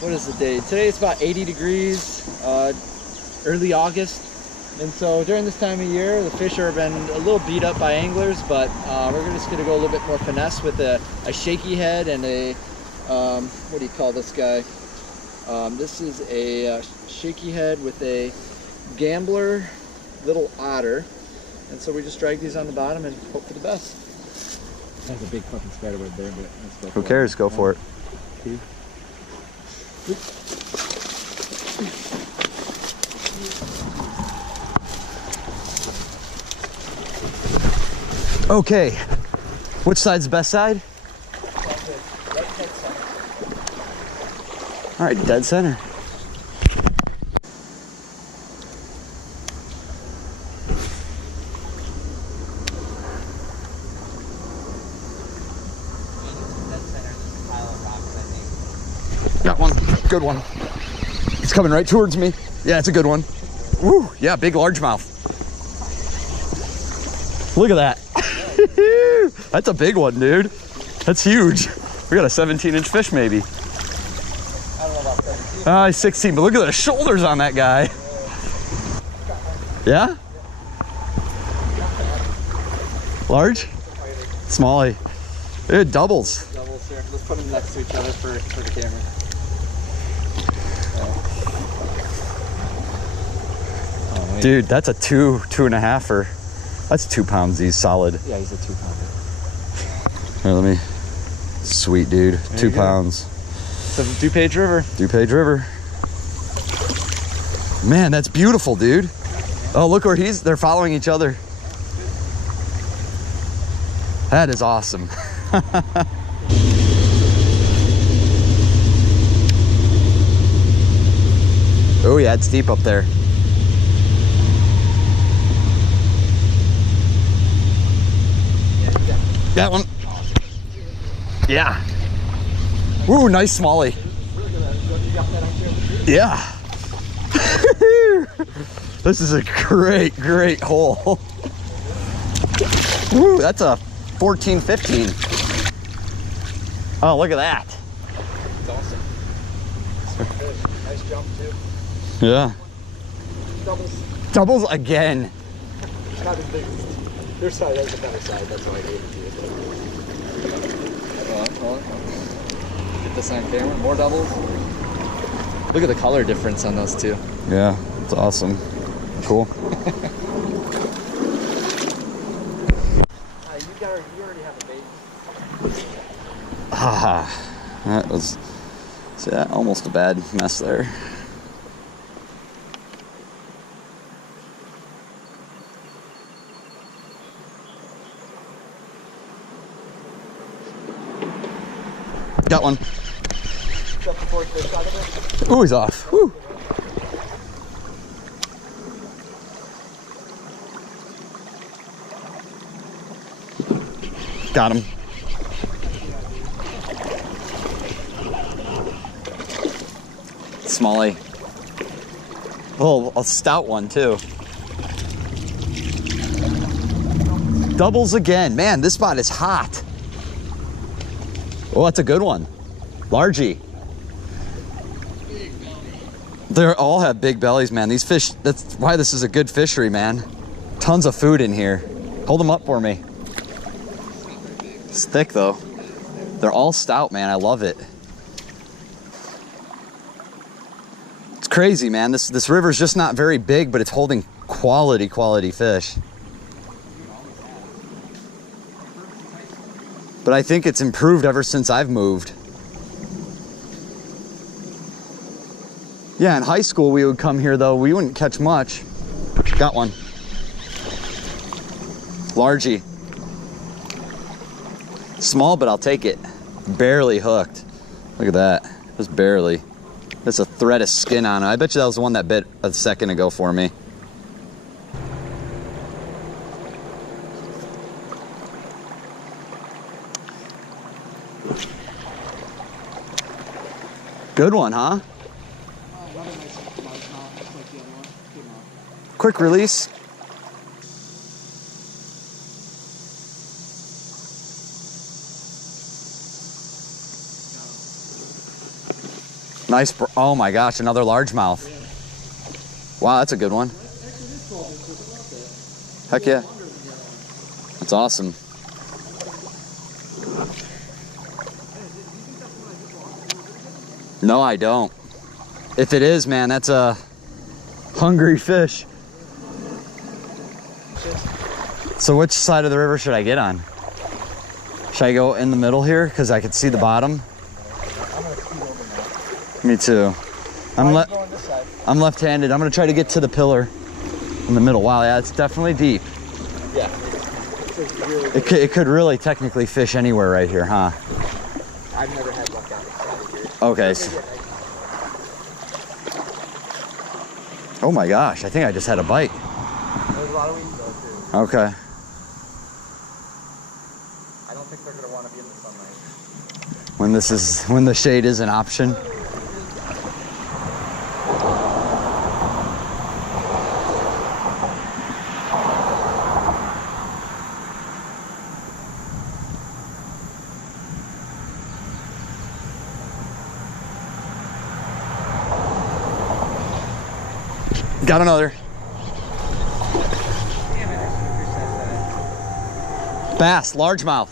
what is the date? Today it's about 80 degrees, early August. And so during this time of year, the fish are been a little beat up by anglers, but we're just gonna go a little bit more finesse with a shaky head and a, what do you call this guy? This is a shaky head with a gambler little otter. And so we just drag these on the bottom and hope for the best. That's a big fucking spider web there, but let's go. Who cares? Go for it. Two. Okay. Which side's the best side? All right, dead center. Got one. Good one. It's coming right towards me. Yeah, it's a good one. Woo! Yeah, big largemouth. Look at that. That's a big one, dude. That's huge. We got a 17-inch fish, maybe. I don't know about 17. He's 16, but look at the shoulders on that guy. Yeah? Large? Smallie. It doubles. Doubles here. Let's put them next to each other for the camera. Oh, dude, that's a 2.5-er. That's 2 pounds. He's solid. Yeah, he's a 2-pounder. Here, let me. Sweet dude. There 2 pounds. So DuPage River. DuPage River. Man, that's beautiful, dude. Oh, look where they're following each other. That is awesome. Oh yeah, it's deep up there. That one. Yeah. Ooh, nice smallie. Yeah. This is a great hole. Ooh, that's a 14, 15. Oh, look at that. That's awesome. Nice jump too. Yeah. Doubles. Doubles again. Not as big as your side has a better side. That's why I gave it to you. Hold on. Get this on camera. More doubles. Look at the color difference on those two. Yeah, it's awesome. Cool. You already have a bait. That was almost a bad mess there. Got one. Oh, he's off. Woo. Got him. Smallie. Oh, a stout one too. Doubles again. Man, this spot is hot. Oh, that's a good one. Largie. They all have big bellies, man. These fish, that's why this is a good fishery, man. Tons of food in here. Hold them up for me. It's thick though. They're all stout, man. I love it. It's crazy, man. This river's just not very big, but it's holding quality fish. But I think it's improved ever since I've moved. Yeah, in high school we would come here though. We wouldn't catch much. Got one. Largie. Small, but I'll take it. Barely hooked. Look at that. Just barely. There's a thread of skin on it. I bet you that was the one that bit a second ago for me. Good one, huh? Quick release. Nice. Oh my gosh, another largemouth. Wow, that's a good one. Heck yeah. That's awesome. No, I don't. If it is, man, that's a hungry fish. So which side of the river should I get on? Should I go in the middle here? Because I can see the bottom. Me too. I'm left-handed. I'm gonna try to get to the pillar in the middle. Wow, yeah, it's definitely deep. Yeah. It could really technically fish anywhere right here, huh? I've never had luck out of here. Okay. Oh my gosh, I think I just had a bite. There's a lot of weeds though too. Okay. I don't think they're gonna want to be in the sunlight. When the shade is an option. Got another. Bass, largemouth.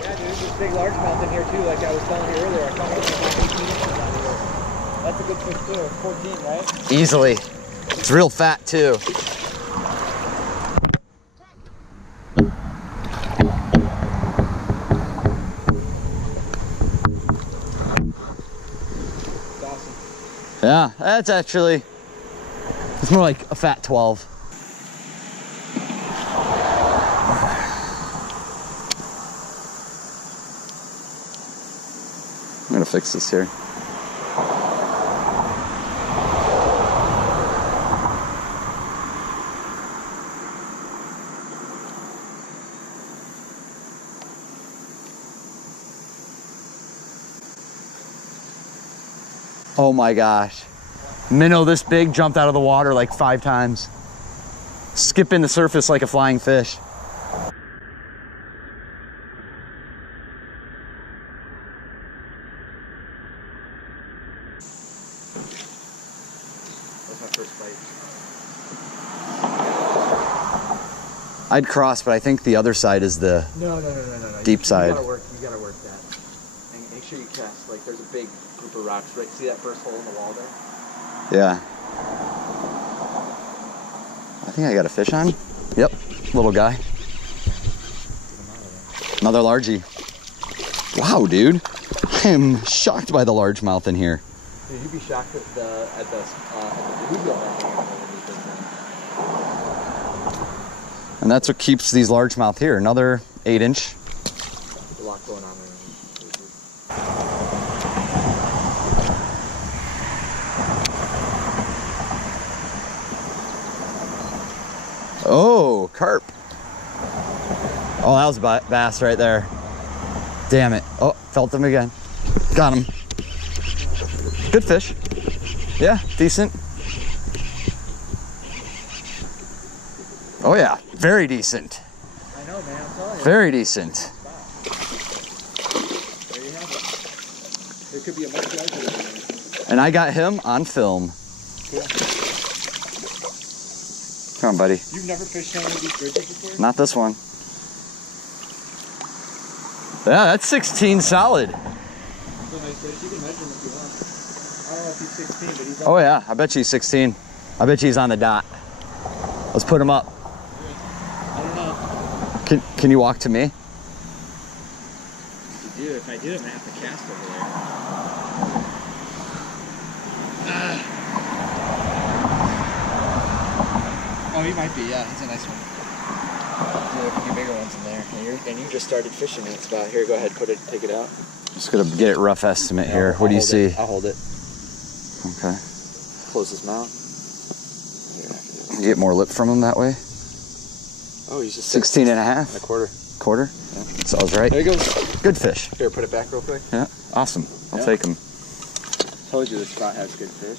Yeah, dude, there's a big largemouth in here too, like I was telling you earlier. I caught one about 18 inches out of here. That's a good fish too, 14, right? Easily. It's real fat too. It's awesome. Yeah, that's actually, it's more like a fat 12. I'm gonna fix this here. Oh my gosh. Minnow this big jumped out of the water like 5 times. Skipping the surface like a flying fish. That's my first bite. I'd cross, but I think the other side is the No. deep side. You gotta work that. And make sure you cast, like there's a big group of rocks, right? See that first hole in the wall there? Yeah. I think I got a fish on. Yep, little guy. Another largie. Wow, dude. I am shocked by the largemouth in here. Dude, you'd be shocked at the bluegill underneath this thing. And that's what keeps these largemouth here. Another 8-inch. There's a lot going on there. Oh, carp. Oh, that was a bass right there. Damn it. Oh, felt him again. Got him. Good fish. Yeah, decent. Oh yeah, very decent. I know, man, I'm telling you. Very decent. There you have it. There could be a much larger one. And I got him on film. Cool. Come on, buddy. You've never fished on one of these bridges before? Not this one. Yeah, that's 16 solid. So nice fish. You can measure him if you want. I don't know if he's 16, but he's on. Oh yeah, I bet you he's 16. I bet you he's on the dot. Let's put him up. I don't know. Can you walk to me? If you do, I'm gonna have to cast over there. Oh, he might be, yeah. He's a nice one. There's a few bigger ones in there. And you just started fishing that spot. Here, go ahead, take it out. Just gonna get it rough estimate here. What do you see? I'll hold it. Okay. Close his mouth. You get more lip from him that way? Oh, he's just 16 and a half? and a quarter. Quarter? Yeah. Sounds right. There he goes. Good fish. Here, put it back real quick. Yeah, awesome. I'll Yeah. take him. Told you this spot has good fish.